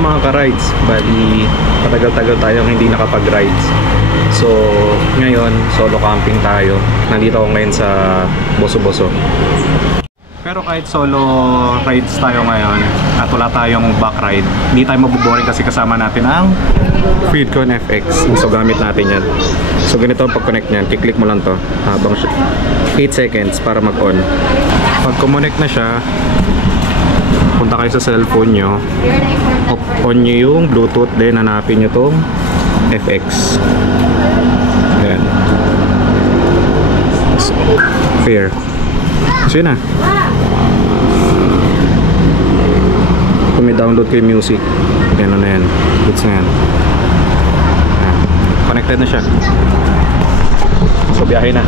mga ka-rides, bali matagal-tagal tayong hindi nakapag-rides. So ngayon solo camping tayo. Nandito ako ngayon sa Boso-Boso. Pero kahit solo rides tayo ngayon at wala tayong back ride, hindi tayo mabuboring kasi kasama natin ang Freedcon FX. So gamit natin yan. So ganito ang pag-connect nyan, kiklik mo lang to habang 8 seconds para mag-on. Pag connect na siya, punta kayo sa cellphone nyo, on nyo yung Bluetooth, then hanapin nyo tong FX. Ayan. Fair. So yun na. Kung may download kayo music, yan na yan. Goods na yan. Ayan. Connected na siya. So biyahe na.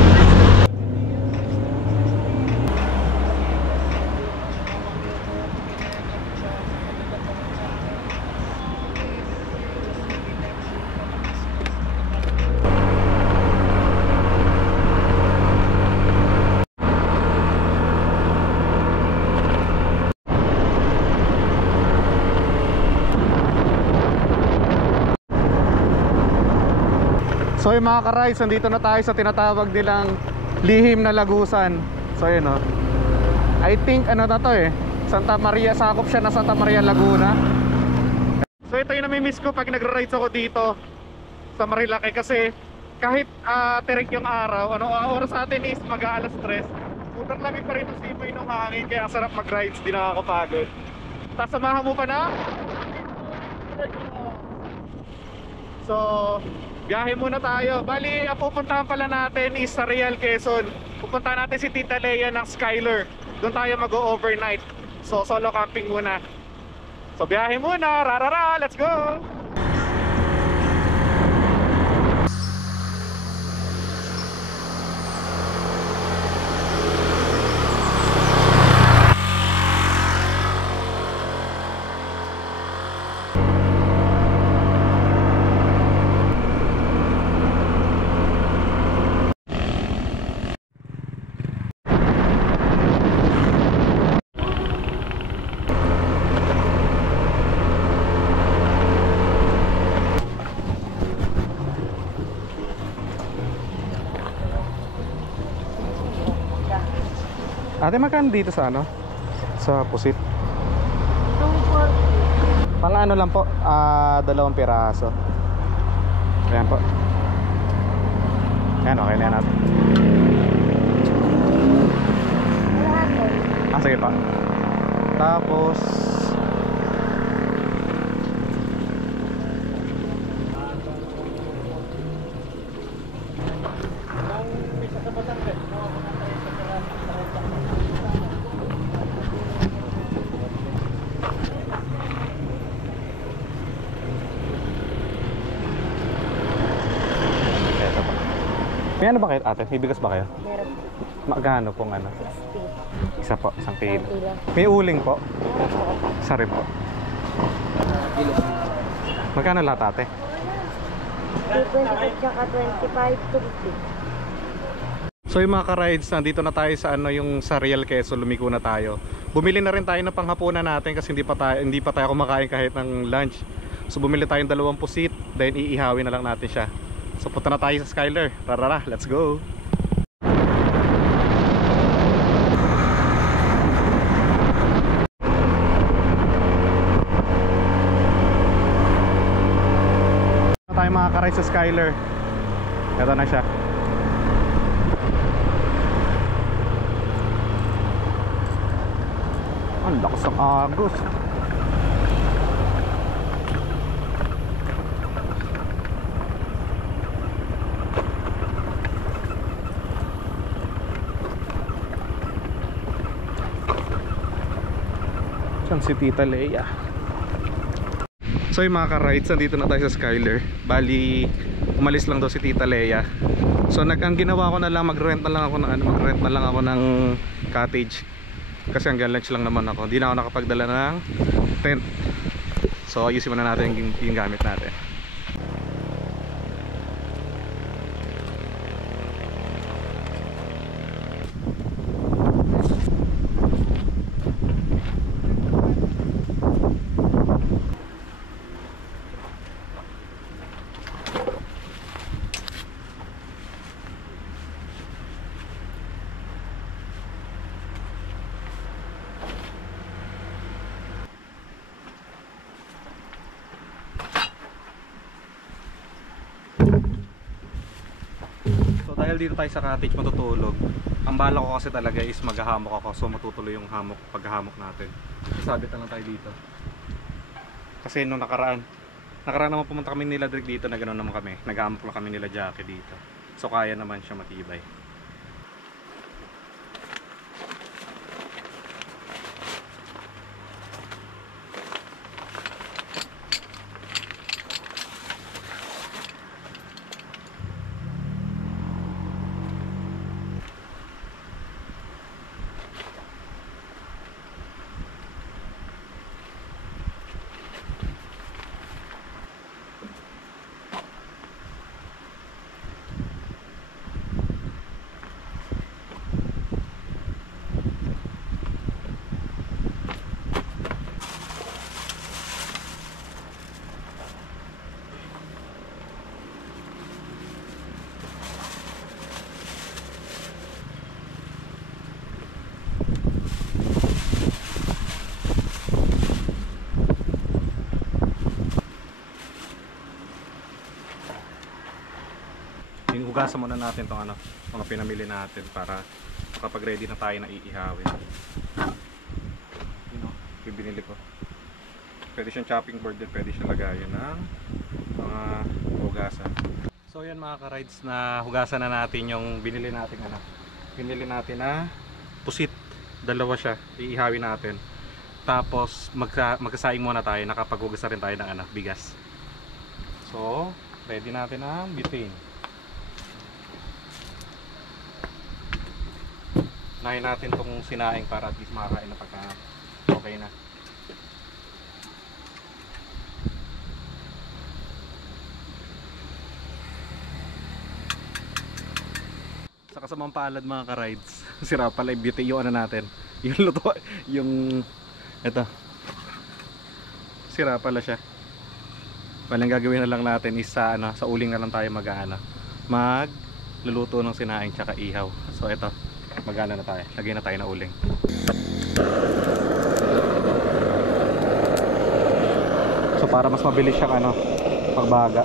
So yung mga ka-rides, nandito na tayo sa tinatawag nilang lihim na lagusan. So yun o, I think ano na to Santa Maria, sakop siya na Santa Maria, Laguna. So ito yung namimiss ko pag nagra-rides ako dito sa Marilaki, kasi kahit tirik yung araw, oras natin is mag-aalas 3, utang lamig pa rin ang simoy ng hangin, kaya sarap mag-rides, di nakakapagod. Tapos samahan mo pa na. So biyahe muna tayo. Bali, ang pupuntahan pala natin is sa Real, Quezon. Pupuntahan natin si Tita Lea ng Skyler. Doon tayo mag-overnight. So solo camping muna. So biyahe muna, rarara, let's go! Ate, magkano dito sa sa pusit? 240. Pang ano lang po, 2 piraso. Ayan po. Ayan, okay na yan natin. Sige pa. Tapos may ano ba kayo, ate? May bigas ba kayo? Meron. Magkano pong 60. Isa po, 1 kilo. Kilo. May uling po? Isa rin po. Magkano lahat, ate? 25 tsaka 25 to 50. So yung mga ka-rides, nandito na tayo sa yung sa Real Quezon, lumiko na tayo. Bumili na rin tayo ng panghapunan natin kasi hindi pa tayo kumakain kahit ng lunch. So bumili tayong 2 pusit, then iihawin na lang natin siya. So punta na tayo sa Skyler. Tara, let's go. Na tayo mga ka-ride sa Skyler. Ito na siya. Ang lakas ng agos. Si Tita Lea. So yung mga ka-rides, nandito na tayo sa Skyler. Bali, umalis lang daw si Tita Lea. So ang ginawa ko na lang, mag-rent na lang ako ng cottage. Kasi hanggang lunch lang naman ako. Hindi na ako nakapagdala ng tent. So ayusin muna natin yung gamit natin. dahil dito tayo sa cottage matutulog, ang bala ko kasi talaga is maghahamok ako, so matutuloy yung paghahamok natin. Sabit na lang tayo dito. Kasi nung nakaraan naman pumunta kami nila Drake dito, na ganoon naman kami, naghahamok lang kami nila Jackie dito, so kaya naman siya matibay. Hugasan muna natin itong mga pinamili natin para kapag ready na tayo na iihawin. Yun o, yung binili ko. Pwede siyang chopping board din, pwede siyang lagayan ng mga hugasan. So yan mga ka-rides, na hugasan na natin yung binili natin Binili natin na pusit. Dalawa siya, iihawin natin. Tapos magkasaing muna tayo, nakapaghugas na rin tayo ng bigas. So, ready natin ang butane. Unahin natin itong sinaing para at least makakain na pagka okay na. Sa kasamang palad mga ka-rides, sira pala yung beauty yung natin. Yung luto, yung ito. Sira pala siya. Walang gagawin na lang natin is sa uling na lang tayo magluluto ng sinaing tsaka ihaw. So ito. Magana na tayo, lagay na tayo na uling. So para mas mabilis siyang pagbaga.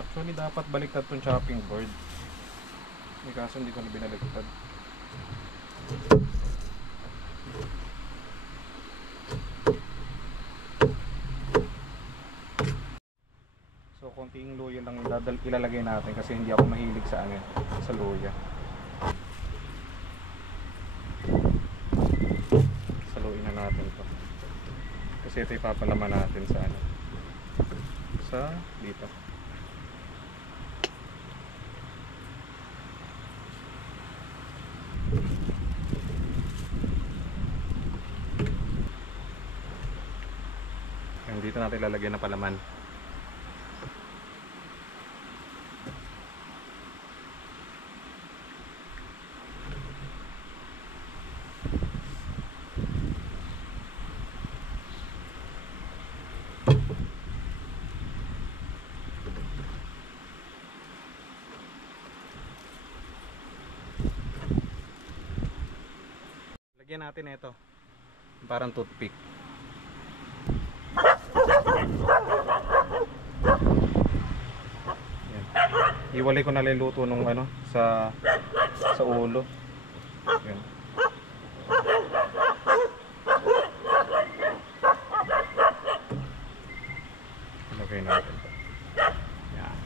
Actually dapat baliktad tong chopping board. May kaso hindi ko na binaliktad. So konting luya lang ilalagay natin kasi hindi ako mahilig sa sa luya. Saluin na natin to. Kasi ito ipapalaman natin sa dito. Dito natin lalagyan ng palaman. Lagyan natin ito. Parang toothpick. Yan. Iwalay ko na liluto nung sa ulo. Yan. Ilagay natin ito. Yan.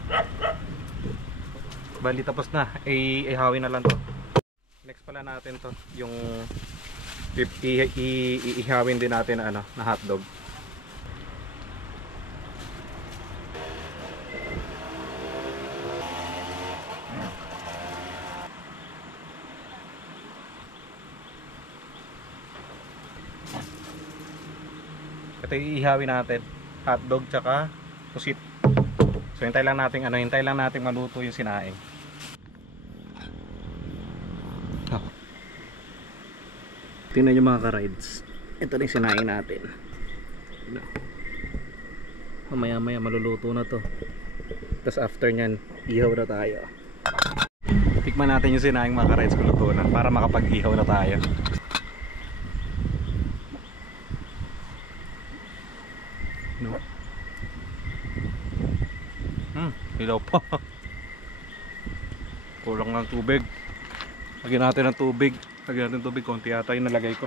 Bali tapos na. Ihawin na lang to. Next pala natin to, yung ihawin din natin na hotdog. Ito ihawin natin, hotdog tsaka pusit. So hintay lang natin maluto yung sinaing. Tingnan nyo mga ka-rides. Ito na yung sinain natin. Maya maya maluluto na to. Tapos after nyan, ihaw na tayo. Tikman natin yung sinaing mga ka-rides kung luto na, para makapag-ihaw na tayo. No? Hilaw pa. Kulang ng tubig. Lagyan natin ng tubig. Lagyan natin ng tubig. Konti yata yung nalagay ko.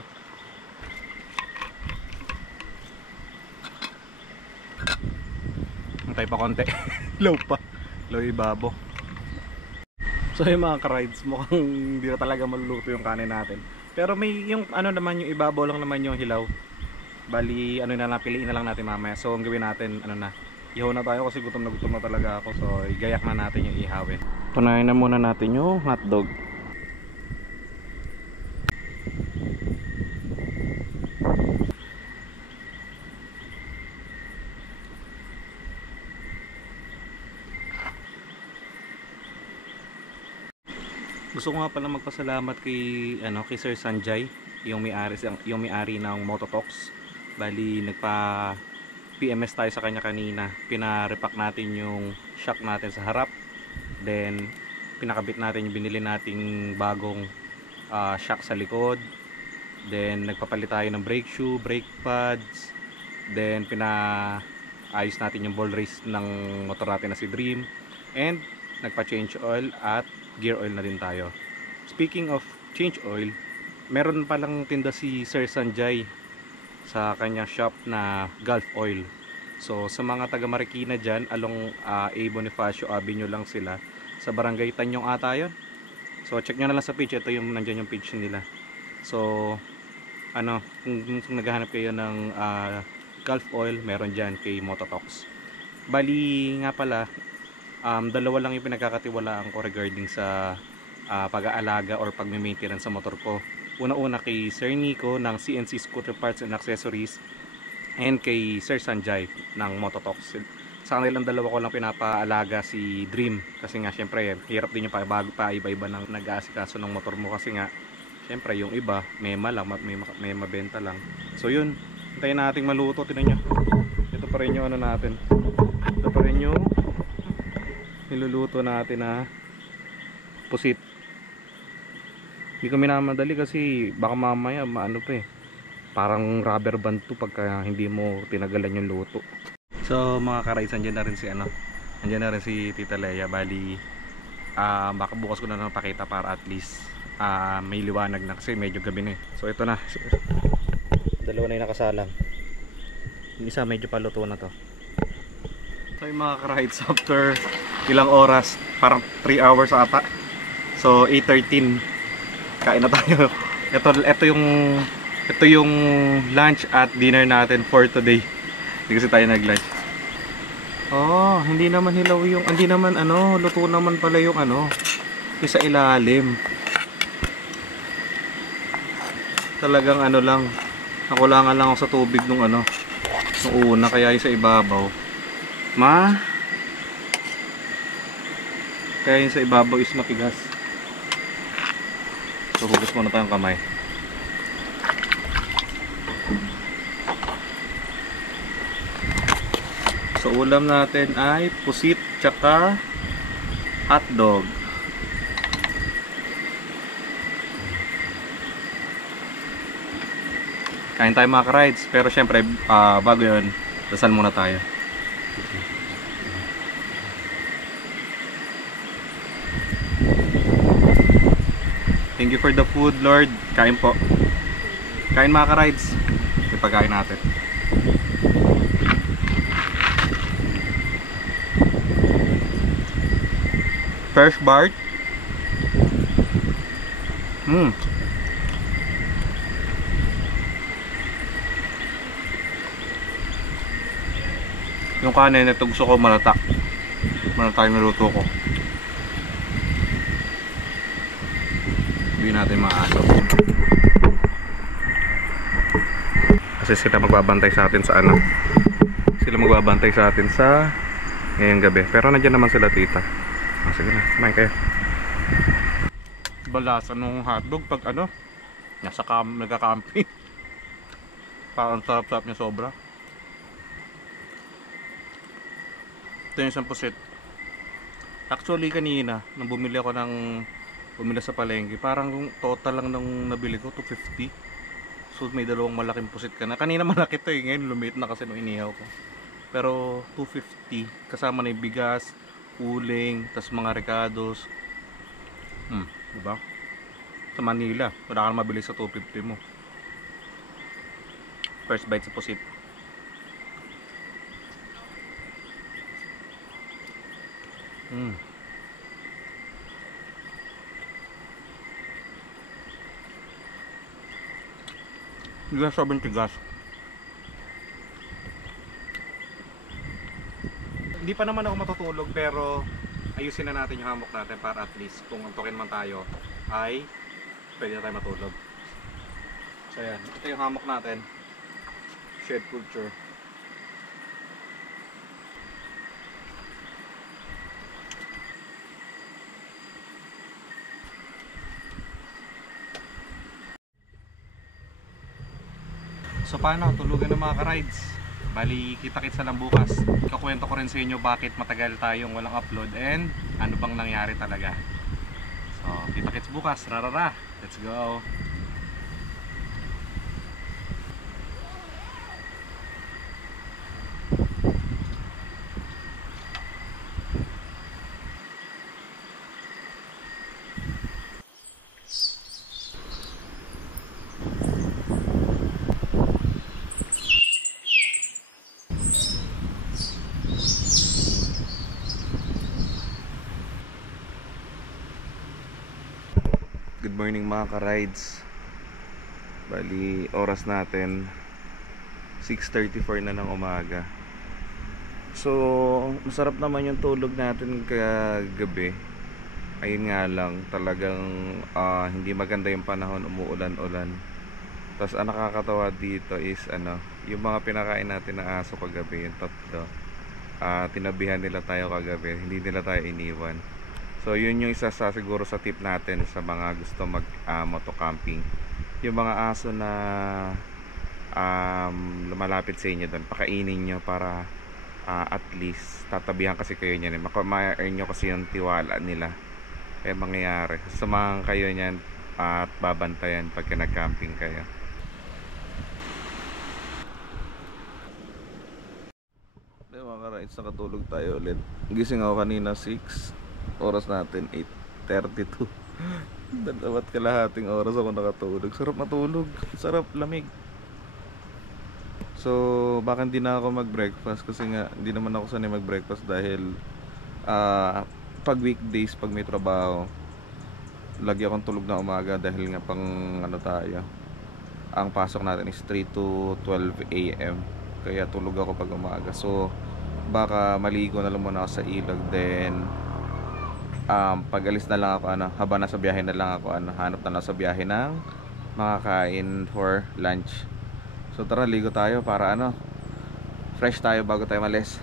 Antay pa konti. Hilaw pa. Hilaw ibabo. So yung mga ka-rides, mukhang hindi na talaga maluluto yung kanin natin. Pero may yung ano naman, yung ibabaw lang naman yung hilaw. Bali ano na lang, piliin na lang natin mamaya. So ang gawin natin, ano na, ihaw na tayo kasi gutom na talaga ako. So igayak na natin yung ihawin. Punahin na muna natin yung hotdog. Gusto ko nga pala magpasalamat kay Sir Sanjay, yung may-ari ng Mototox. Bali nagpa PMS tayo sa kanya kanina. Pina-repack natin yung shock natin sa harap. Then pinakabit natin yung binili nating bagong shock sa likod. Then nagpapalit tayo ng brake shoe, brake pads. Then pinaayos natin yung ball race ng motor natin na si Dream. And nagpa-change oil at gear oil na din tayo. Speaking of change oil, meron palang tinda si Sir Sanjay sa kanyang shop na Gulf Oil. So sa mga taga Marikina dyan, along A. Bonifacio Avenue lang sila, sa Barangay Tanyong ata yun. So check nyo na lang sa page, ito yung nandyan yung page nila. So ano, kung naghahanap kayo ng Gulf Oil, meron dyan kay Mototox. Bali nga pala, dalawa lang yung pinagkakatiwalaan ko regarding sa pag-aalaga or pag-maintenance sa motor ko. Una-una kay Sir Nico ng CNC Scooter Parts and Accessories, and kay Sir Sanjay ng Mototox. Sa kanilang dalawa ko lang pinapaalaga si Dream, kasi nga syempre hirap din yung paiba-iba ng nag-aasikaso ng motor mo, kasi nga syempre yung iba mema lang, may mabenta lang. So yun, hintayin nating maluto. Tingnan nyo, ito pa rin yung ano natin, ito pa rin yung niluluto natin na pusit. Hindi ko minamadali kasi baka mamaya maano pa parang rubber band to pagka hindi mo tinagalan yung luto. So mga ka-rides, andyan na rin si andyan na rin si Tita Leia. Bali baka bukas ko na lang pakita para at least may liwanag na, kasi medyo gabi na So ito na, dalawa na yung nakasalang. Yung isa medyo paluto na to. So yung mga ka-rides, after ilang oras, parang 3 hours ata. So 8:13, kain na tayo. Ito yung lunch at dinner natin for today. Hindi kasi tayo nag-lunch. Oh, hindi naman hilaw yung, hindi naman luto naman pala yung yung sa ilalim. Talagang lang, nakulangan lang ako sa tubig nung nung una, kaya yung sa ibabaw kaya yung sa ibabaw is matigas. So hugas muna tayong kamay. So ulam natin ay pusit tsaka hotdog. Kain tayo mga ka-rides, pero syempre bago yun, dasal muna tayo. Thank you for the food, Lord. Kain po. Kain mga ka-rides. Ito pagkain natin. Fresh Bart. Yung kanin, ito gusto ko malata. Malata yung niluto ko. Hindi natin maaso. Kasi sila magbabantay sa atin sa Sila magbabantay sa atin sa ngayong gabi. Pero nandiyan naman sila tita. Sige na, kumain kayo. Balasa nung hotdog pag Nagka-camping. Parang sarap-sarap niya sobra. Ito yung isang pusit. Actually kanina, nung bumili sa palengke, parang total lang nung nabili ko, 250. So may dalawang malaking pusit ka na. Kanina malaki to eh, ngayon lumit na kasi nung inihaw ko. Pero 250, kasama na yung bigas, uling, tas mga recados. Diba? Sa Manila, wala kang mabili sa 250 mo. First bite sa pusit. Hindi na sobrang tigas. Hindi pa naman ako matutulog pero ayusin na natin yung hammock natin para at least kung antukin man tayo ay pwede na tayo matulog. So yan, ito yung hammock natin. Shed culture. So paano, tulugan ng mga ka-rides? Bali, kita-kits na lang bukas. Ikakwento ko rin sa inyo bakit matagal tayong walang upload and ano bang nangyari talaga. So, kita-kits bukas. Rarara! Let's go! Good morning mga ka-rides. Bali, oras natin 6:34 na ng umaga. So, masarap naman yung tulog natin kagabi. Ayun nga lang, talagang hindi maganda yung panahon, umuulan-ulan. Tapos ang nakakatawa dito is yung mga pinakain natin na aso kagabi, yung tatlo. Tinabihan nila tayo kagabi, hindi nila tayo iniwan. So yun yung isa sa siguro sa tip natin sa mga gusto mag moto camping. Yung mga aso na lumalapit sa inyo doon, pakainin nyo para at least tatabihan kasi kayo niyan. Ma-earn nyo kasi yung tiwala nila. Kaya mangyayari, samahan kayo niyan at babantayan pag nag-camping kayo. Mga ka-rides, nakatulog tayo ulit. Gising ako kanina 6. Oras natin 8:32. Dalawat kalahating oras ako nakatulog. Sarap matulog, sarap lamig. So baka hindi na ako mag-breakfast kasi nga hindi naman ako sanay mag-breakfast dahil pag weekdays, pag may trabaho, lagi akong tulog na umaga dahil nga pang tayo. Ang pasok natin is 3 to 12 AM. Kaya tulog ako pag umaga. So baka maligo na lang muna ako sa ilog, then pag alis na lang ako habang nasa biyahe na lang ako hanap na lang sa biyahe ng makakain for lunch. So tara, ligo tayo para fresh tayo bago tayo malis.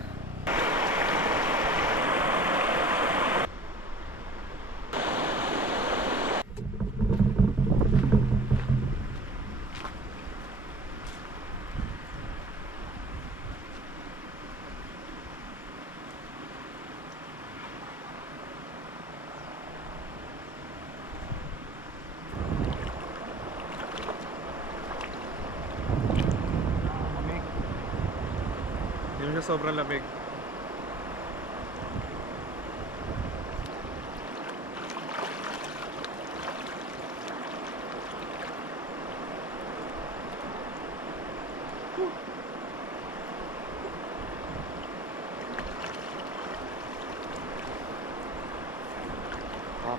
Hindi na sobrang lamig.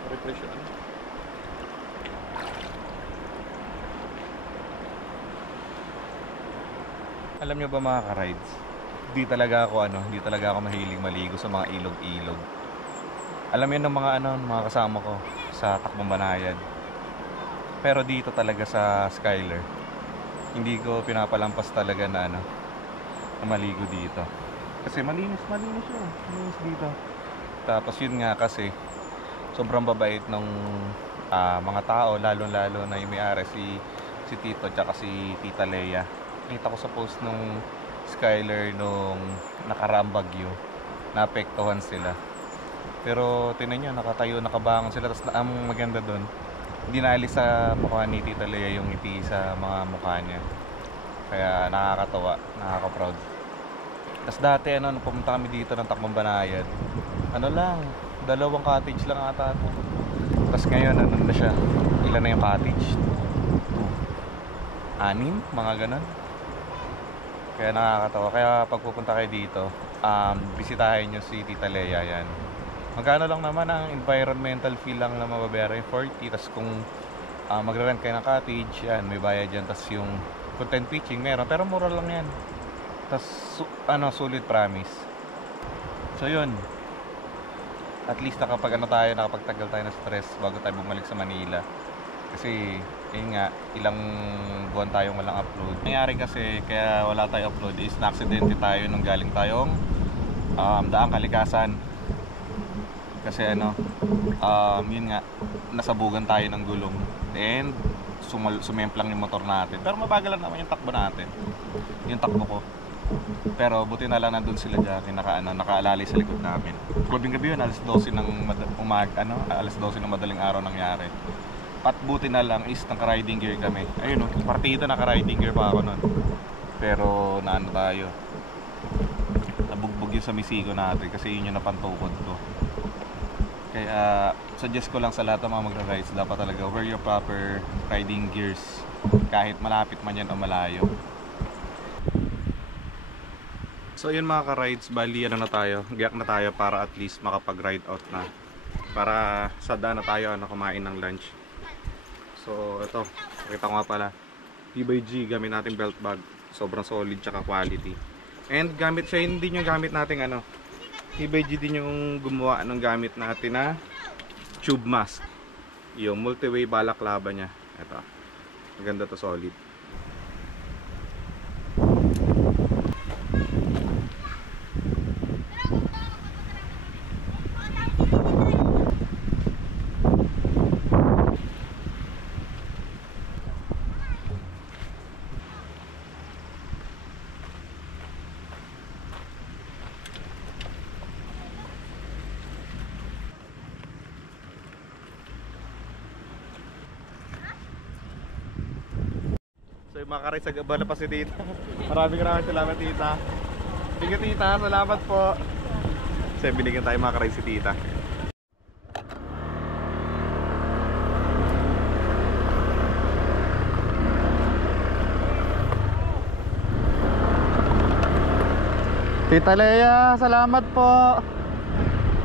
Refresh yun. Alam nyo ba mga ka-rides, hindi talaga ako mahilig maligo sa mga ilog-ilog. Alam yun ng mga kasama ko sa Takbong Banayad. Pero dito talaga sa Skyler, hindi ko pinapalampas talaga na maligo dito. Kasi malinis siya. Malinis dito. Tapos yun nga kasi, sobrang babait ng mga tao, lalo-lalo na yung may-ari si Tito tsaka si Tita Leia. Nakita ko sa post nung Skyler nung nakaraang bagyo, naapektuhan sila. Pero tinan nyo, nakatayo, nakabangon sila. Tapos ang maganda doon, hindi naalis sa mukha ni Tita Leia yung ngiti sa mga mukha niya. Kaya nakakatawa, nakaka-proud. Tapos dati nung pumunta kami dito ng Takbang Banayad, lang, 2 cottage lang ata ito. Tapos ngayon, na siya? Ilan na yung cottage? 6? Mga ganun. Kaya nakakatawa. Kaya pag pupunta kayo dito, bisitahin nyo si Tita Leia yan. Magkano lang naman ang environmental fee lang na mababayaran, 40. Tapos kung magre-rent kayo ng cottage, yan, may bayad dyan. Tapos yung content pitching meron, pero mura lang yan. Tapos sulit, promise. So yun, at least nakapagtagal tayo ng stress bago tayo bumalik sa Manila. Kasi yun nga, ilang buwan tayong walang upload. Nangyari kasi kaya wala tayong upload is na-aksidente tayo nung galing tayong Daang Kalikasan. Kasi yun nga, nasabugan tayo ng gulong and sumemplang yung motor natin. Pero mabagal lang naman yung takbo natin, yung takbo ko. Pero buti na lang nandun sila Jackie, nakaalalay sa likod namin. Grabing gabi yun, alas 12 ng madaling araw nangyari. At buti na lang is naka-riding gear kami. Ayun partida naka-riding gear pa ako nun. Pero tayo, nabugbog yung sa misigo natin kasi yun yung napantukod ko. Kaya suggest ko lang sa lahat ng mga magra-rides, dapat talaga wear your proper riding gears kahit malapit man yan o malayo. So yun mga ka-rides, bali giyak na tayo para at least makapag-ride out na. Para sa daan na tayo kumain ng lunch. So ito, nakita ko nga pala, T/G gamit natin belt bag. Sobrang solid tsaka quality. And gamit siya, hindi nyo gamit natin T/G din yung gumawa ng gamit natin na tube mask. Yung multi-way balaclava niya. Ito, maganda to, solid. So yung mga ka-rides, agabala pa si Tita. Maraming salamat Tita. Thank you Tita, salamat po. Kasi binigyan tayo mga ka-rides si Tita. Tita Leia, salamat po.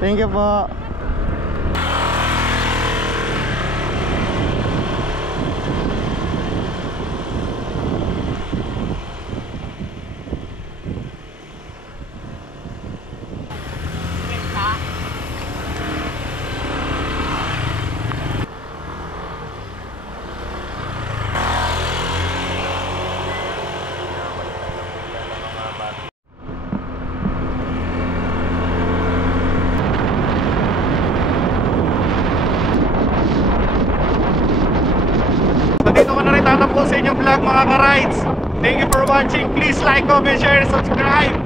Thank you po. Dito ko na rin tatapos sa inyong vlog mga ka-rides. Thank you for watching. Please like, comment, share, subscribe.